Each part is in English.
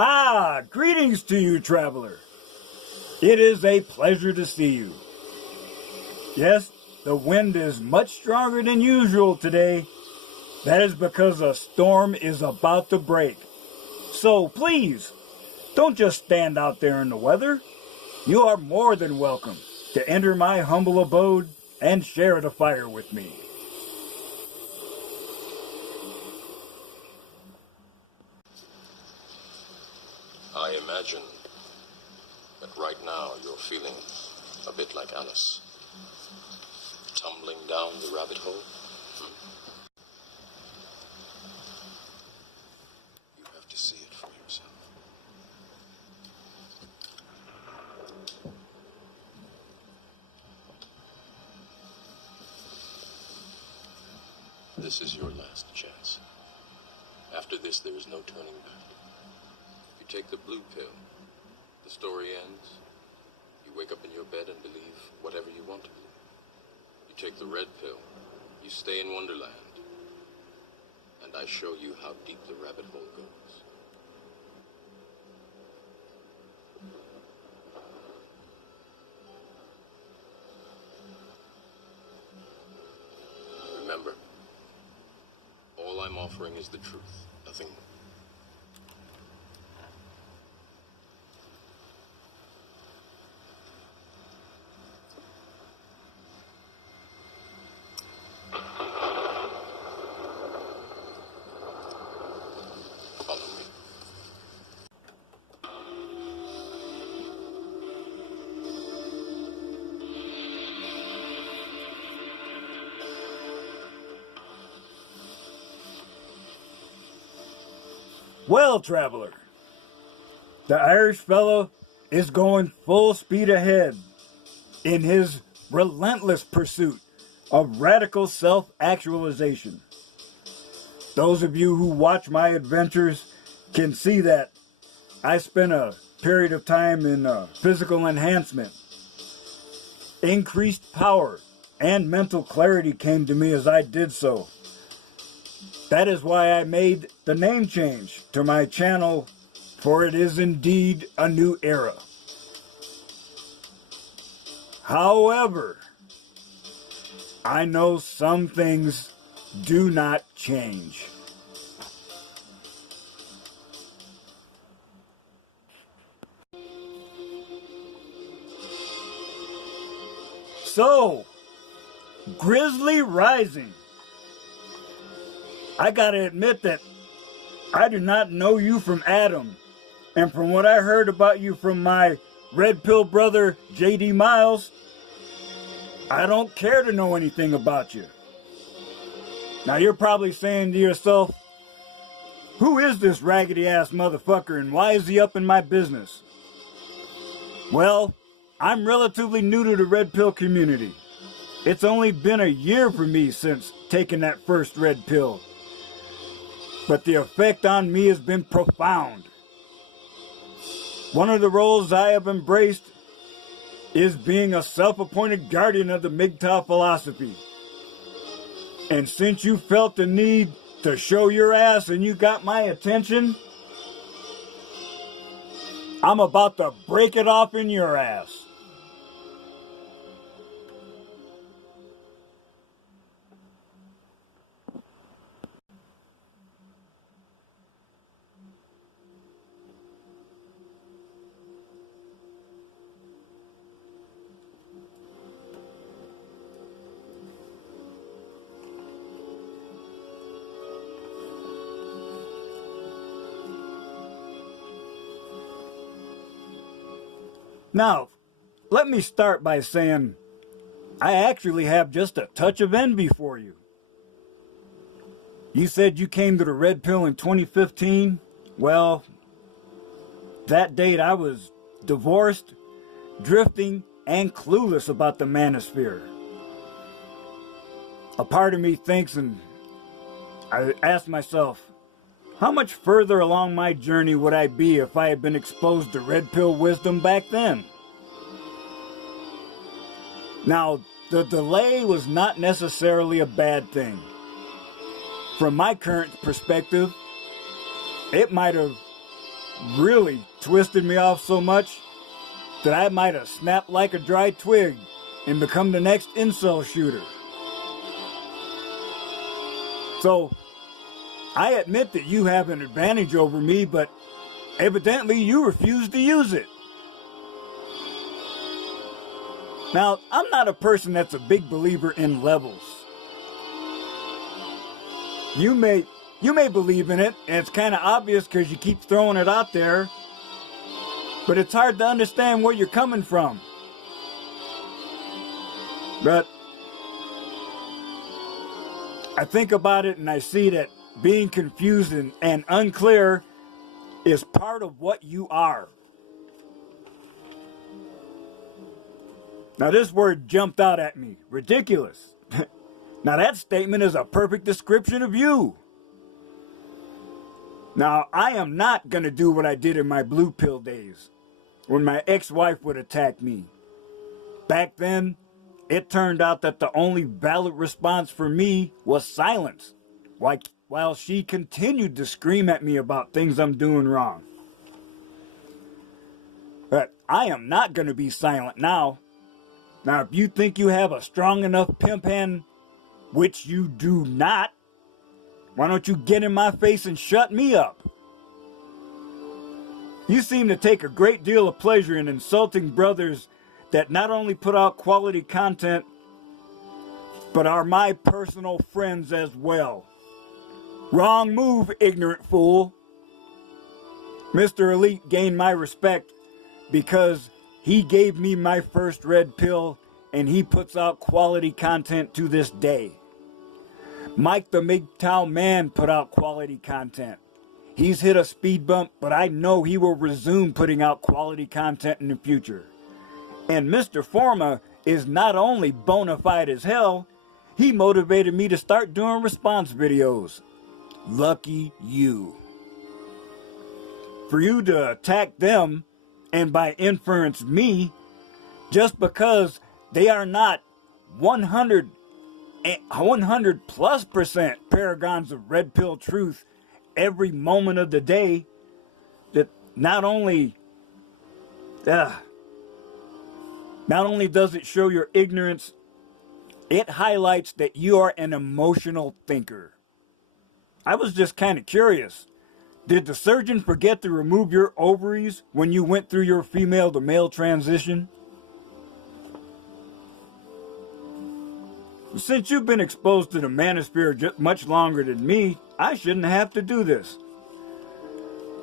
Ah, greetings to you, traveler. It is a pleasure to see you. Yes, the wind is much stronger than usual today. That is because a storm is about to break. So please, don't just stand out there in the weather. You are more than welcome to enter my humble abode and share the fire with me. I imagine that right now you're feeling a bit like Alice, tumbling down the rabbit hole. You have to see it for yourself. This is your last chance. After this, there is no turning back. You take the blue pill, the story ends. You wake up in your bed and believe whatever you want to believe. You take the red pill, you stay in Wonderland, and I show you how deep the rabbit hole goes. Remember, all I'm offering is the truth, nothing more. Well, traveler, the Irish fellow is going full speed ahead in his relentless pursuit of radical self-actualization. Those of you who watch my adventures can see that I spent a period of time in physical enhancement. Increased power and mental clarity came to me as I did so. That is why I made the name change to my channel, for it is indeed a new era. However, I know some things do not change. So, Grizzly Rising. I gotta admit that I do not know you from Adam. And from what I heard about you from my red pill brother, J.D. Miles, I don't care to know anything about you. Now you're probably saying to yourself, who is this raggedy ass motherfucker and why is he up in my business? Well, I'm relatively new to the red pill community. It's only been a year for me since taking that first red pill. But the effect on me has been profound. One of the roles I have embraced is being a self-appointed guardian of the MGTOW philosophy. And since you felt the need to show your ass and you got my attention, I'm about to break it off in your ass. Now, let me start by saying I actually have just a touch of envy for you. You said you came to the red pill in 2015. Well, that date I was divorced, drifting, and clueless about the manosphere. A part of me thinks, and I ask myself, how much further along my journey would I be if I had been exposed to red pill wisdom back then? Now, the delay was not necessarily a bad thing. From my current perspective, it might have really twisted me off so much that I might have snapped like a dry twig and become the next incel shooter. So, I admit that you have an advantage over me, but evidently you refuse to use it. Now, I'm not a person that's a big believer in levels. You may believe in it, and it's kind of obvious because you keep throwing it out there, but it's hard to understand where you're coming from. But I think about it and I see that being confused and unclear is part of what you are. Now this word jumped out at me. Ridiculous. Now that statement is a perfect description of you. Now I am not going to do what I did in my blue pill days when my ex-wife would attack me. Back then, it turned out that the only valid response for me was silence, while she continued to scream at me about things I'm doing wrong. But I am not going to be silent now. Now, if you think you have a strong enough pimp hand, which you do not, why don't you get in my face and shut me up? You seem to take a great deal of pleasure in insulting brothers that not only put out quality content, but are my personal friends as well. Wrong move, ignorant fool. Mr. Elite gained my respect because he gave me my first red pill and he puts out quality content to this day. Mike the MGTOW man put out quality content. He's hit a speed bump, but I know he will resume putting out quality content in the future. And Mr. Forma is not only bona fide as hell, he motivated me to start doing response videos. Lucky you. For you to attack them, and by inference me, just because they are not 100 plus % paragons of red pill truth every moment of the day, that not only does it show your ignorance, it highlights that you are an emotional thinker. I was just kind of curious. Did the surgeon forget to remove your ovaries when you went through your female to male transition? Since you've been exposed to the manosphere much longer than me, I shouldn't have to do this.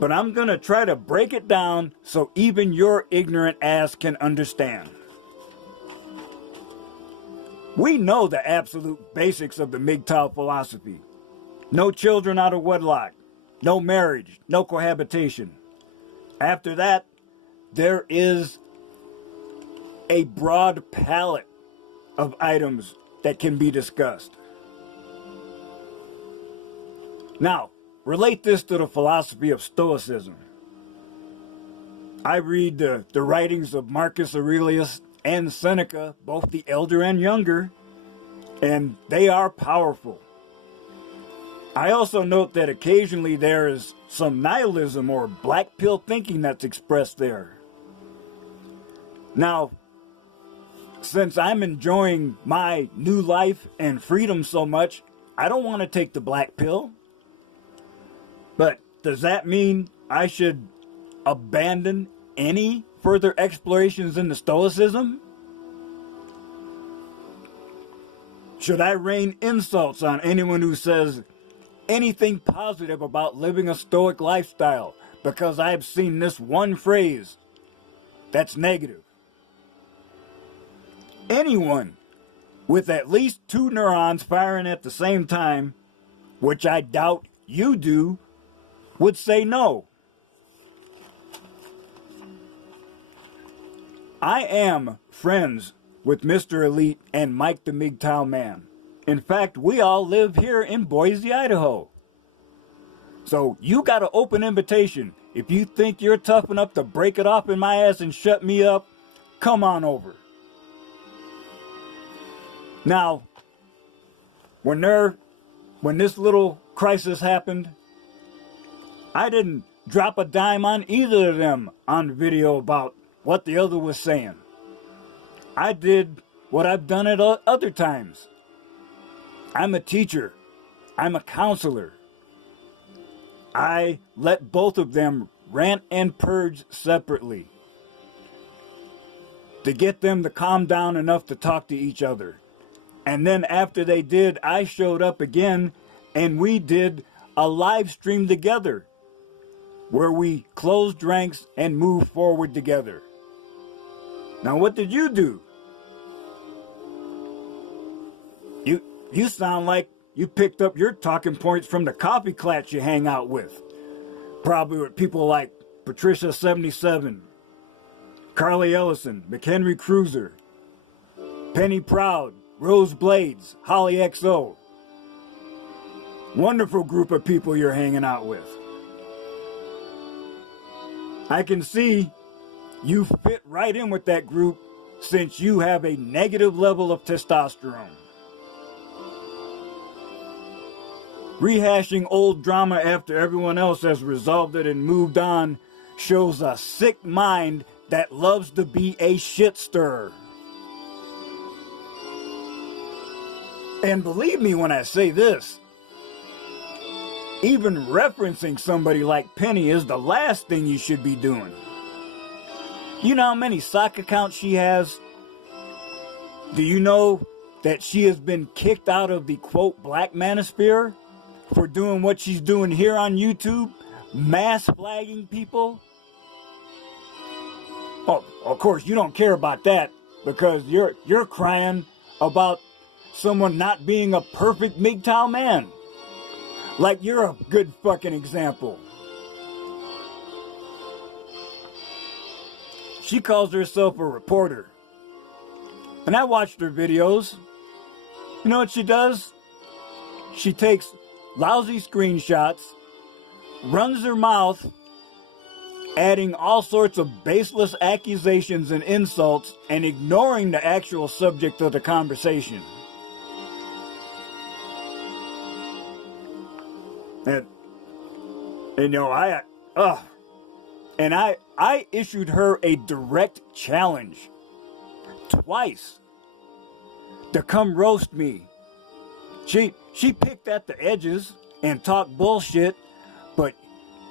But I'm going to try to break it down so even your ignorant ass can understand. We know the absolute basics of the MGTOW philosophy. No children out of wedlock. No marriage. No cohabitation. After that, there is a broad palette of items that can be discussed. Now, relate this to the philosophy of Stoicism. I read the writings of Marcus Aurelius and Seneca, both the elder and younger, and they are powerful. I also note that occasionally there is some nihilism or black pill thinking that's expressed there. Now, since I'm enjoying my new life and freedom so much, I don't want to take the black pill. But does that mean I should abandon any further explorations into Stoicism? Should I rain insults on anyone who says anything positive about living a Stoic lifestyle because I've seen this one phrase that's negative? Anyone with at least 2 neurons firing at the same time, which I doubt you do, would say no. I am friends with Mr. Elite and Mike the MGTOW man. In fact, we all live here in Boise, Idaho. So you got an open invitation. If you think you're tough enough to break it off in my ass and shut me up, come on over. Now, when this little crisis happened, I didn't drop a dime on either of them on video about what the other was saying. I did what I've done at other times. I'm a teacher. I'm a counselor. I let both of them rant and purge separately to get them to calm down enough to talk to each other. And then after they did, I showed up again and we did a live stream together where we closed ranks and moved forward together. Now, what did you do? You sound like you picked up your talking points from the coffee klats you hang out with. Probably with people like Patricia 77, Carly Ellison, McHenry Cruiser, Penny Proud, Rose Blades, Holly XO. Wonderful group of people you're hanging out with. I can see you fit right in with that group since you have a negative level of testosterone. Rehashing old drama after everyone else has resolved it and moved on shows a sick mind that loves to be a shit stirrer. And believe me when I say this, even referencing somebody like Penny is the last thing you should be doing. You know how many sock accounts she has? Do you know that she has been kicked out of the quote black manosphere for doing what she's doing here on YouTube? Mass flagging people? Oh, of course you don't care about that because you're crying about someone not being a perfect MGTOW man. Like you're a good fucking example. She calls herself a reporter. And I watched her videos. You know what she does? She takes lousy screenshots, runs her mouth, adding all sorts of baseless accusations and insults, and ignoring the actual subject of the conversation. And you know, I issued her a direct challenge twice to come roast me. She picked at the edges and talked bullshit, but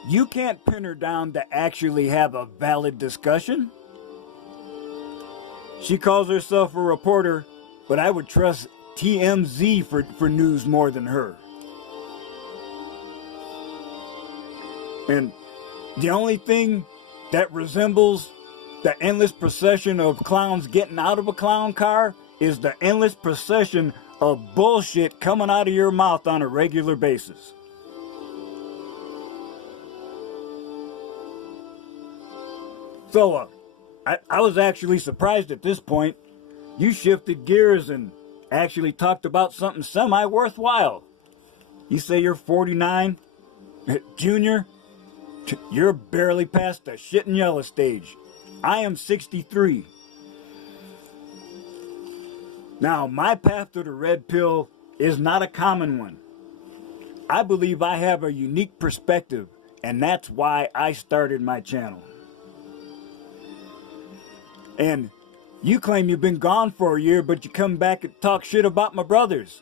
you can't pin her down to actually have a valid discussion. She calls herself a reporter, but I would trust TMZ for news more than her. And the only thing that resembles the endless procession of clowns getting out of a clown car is the endless procession of bullshit coming out of your mouth on a regular basis. So, I was actually surprised at this point. You shifted gears and actually talked about something semi-worthwhile. You say you're 49, Junior? You're barely past the shit and yellow stage. I am 63. Now, my path to the red pill is not a common one. I believe I have a unique perspective, and that's why I started my channel. And you claim you've been gone for a year, but you come back and talk shit about my brothers.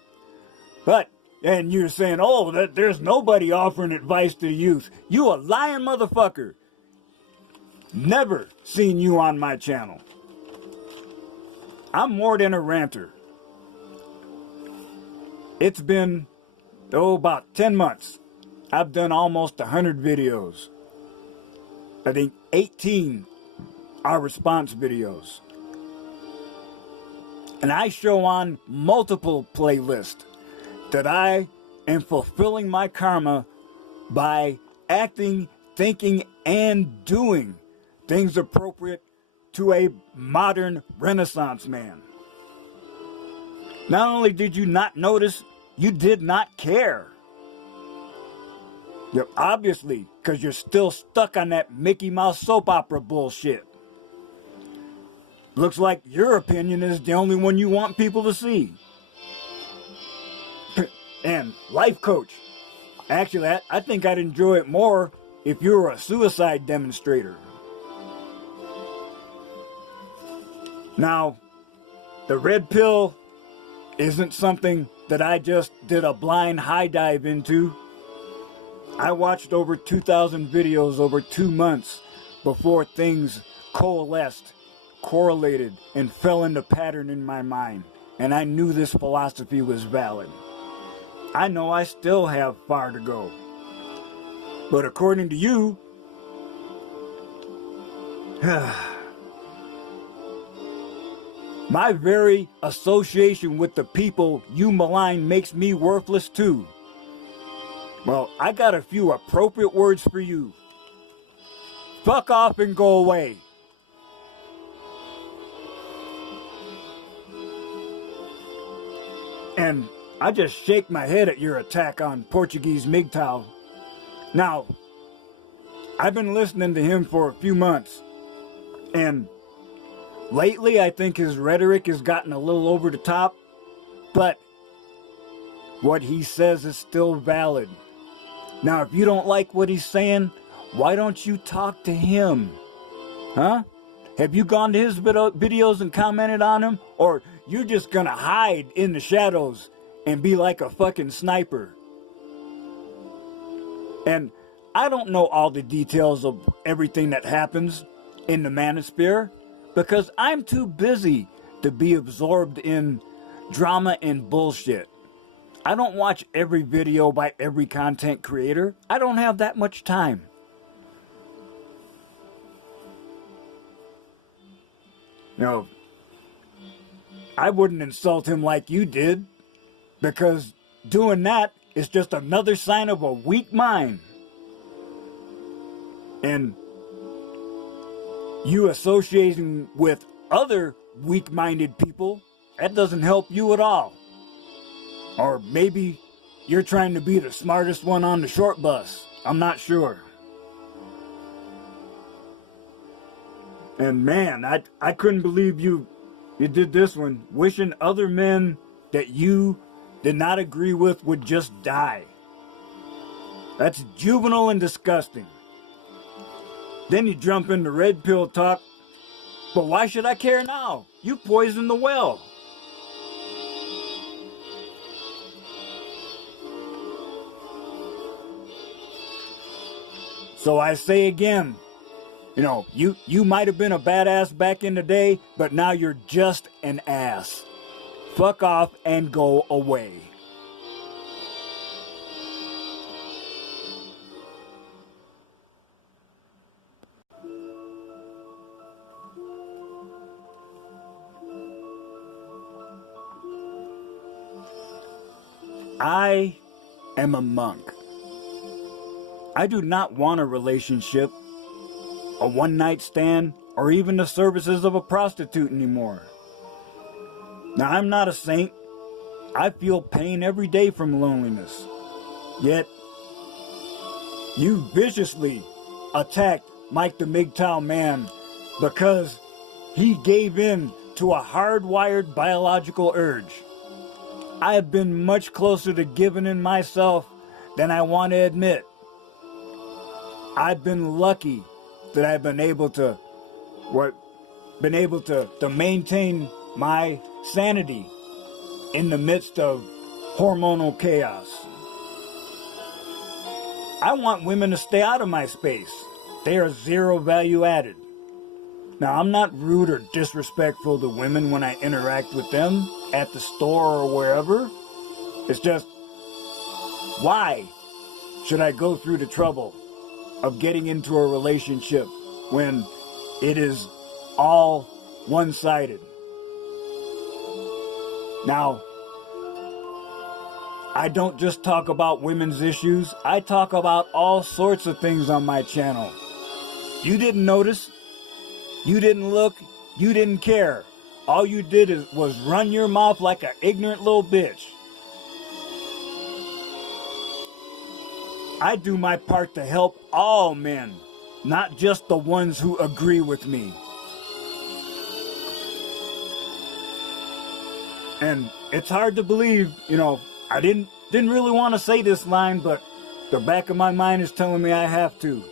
And you're saying, oh, that there's nobody offering advice to the youth. You a lying motherfucker. Never seen you on my channel. I'm more than a ranter. It's been, about 10 months. I've done almost 100 videos. I think 18 are response videos. And I show on multiple playlists that I am fulfilling my karma by acting, thinking, and doing things appropriate to a modern Renaissance man. Not only did you not notice, you did not care. You're obviously, because you're still stuck on that Mickey Mouse soap opera bullshit. Looks like your opinion is the only one you want people to see. And life coach. Actually, I think I'd enjoy it more if you're a suicide demonstrator. Now, the red pill isn't something that I just did a blind high dive into. I watched over 2,000 videos over 2 months before things coalesced, correlated, and fell into pattern in my mind. And I knew this philosophy was valid. I know I still have far to go. But according to you, my very association with the people you malign makes me worthless too. Well, I got a few appropriate words for you. Fuck off and go away. And I just shake my head at your attack on Portuguese MGTOW. Now, I've been listening to him for a few months, and lately I think his rhetoric has gotten a little over the top, but what he says is still valid. Now, if you don't like what he's saying, why don't you talk to him? Huh? Have you gone to his videos and commented on him? Or you're just gonna hide in the shadows and be like a fucking sniper? And I don't know all the details of everything that happens in the manosphere because I'm too busy to be absorbed in drama and bullshit. I don't watch every video by every content creator. I don't have that much time. No, I wouldn't insult him like you did, because doing that is just another sign of a weak mind. And you associating with other weak-minded people, that doesn't help you at all. Or maybe you're trying to be the smartest one on the short bus. I'm not sure. And man, I couldn't believe you did this one, wishing other men that you did not agree with would just die. That's juvenile and disgusting. Then you jump into red pill talk. But why should I care now? You poisoned the well. So I say again, you know, you might have been a badass back in the day, but now you're just an ass. Fuck off and go away. I am a monk. I do not want a relationship, a one-night stand, or even the services of a prostitute anymore. Now, I'm not a saint. I feel pain every day from loneliness. Yet, you viciously attacked Mike the MGTOW man because he gave in to a hardwired biological urge. I have been much closer to giving in myself than I want to admit. I've been lucky that I've been able to maintain my sanity in the midst of hormonal chaos. I want women to stay out of my space. They are zero value added. Now, I'm not rude or disrespectful to women when I interact with them at the store or wherever. It's just, why should I go through the trouble of getting into a relationship when it is all one-sided? Now, I don't just talk about women's issues. I talk about all sorts of things on my channel. You didn't notice. You didn't look. You didn't care. All you did was run your mouth like an ignorant little bitch. I do my part to help all men, not just the ones who agree with me. And it's hard to believe, you know, I didn't really want to say this line, but the back of my mind is telling me I have to.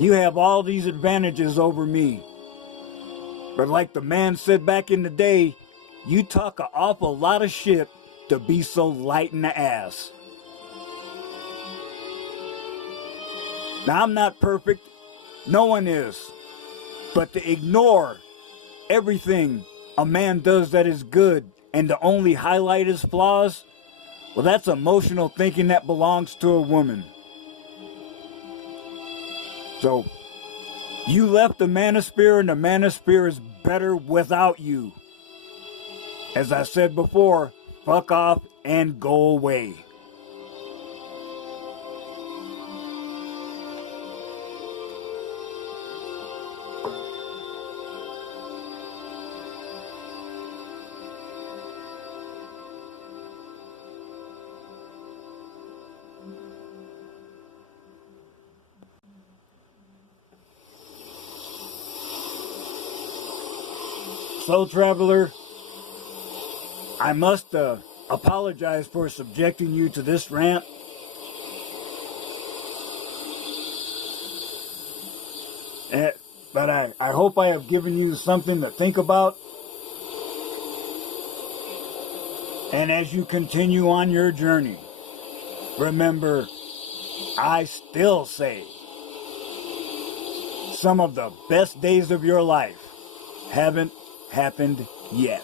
You have all these advantages over me. But like the man said back in the day, you talk an awful lot of shit to be so light in the ass. Now, I'm not perfect. No one is. But to ignore everything a man does that is good and to only highlight his flaws, well, that's emotional thinking that belongs to a woman. So, you left the manosphere, and the manosphere is better without you. As I said before, fuck off and go away. So, traveler, I must apologize for subjecting you to this rant. But I hope I have given you something to think about. And as you continue on your journey, remember, I still say some of the best days of your life haven't happened yet.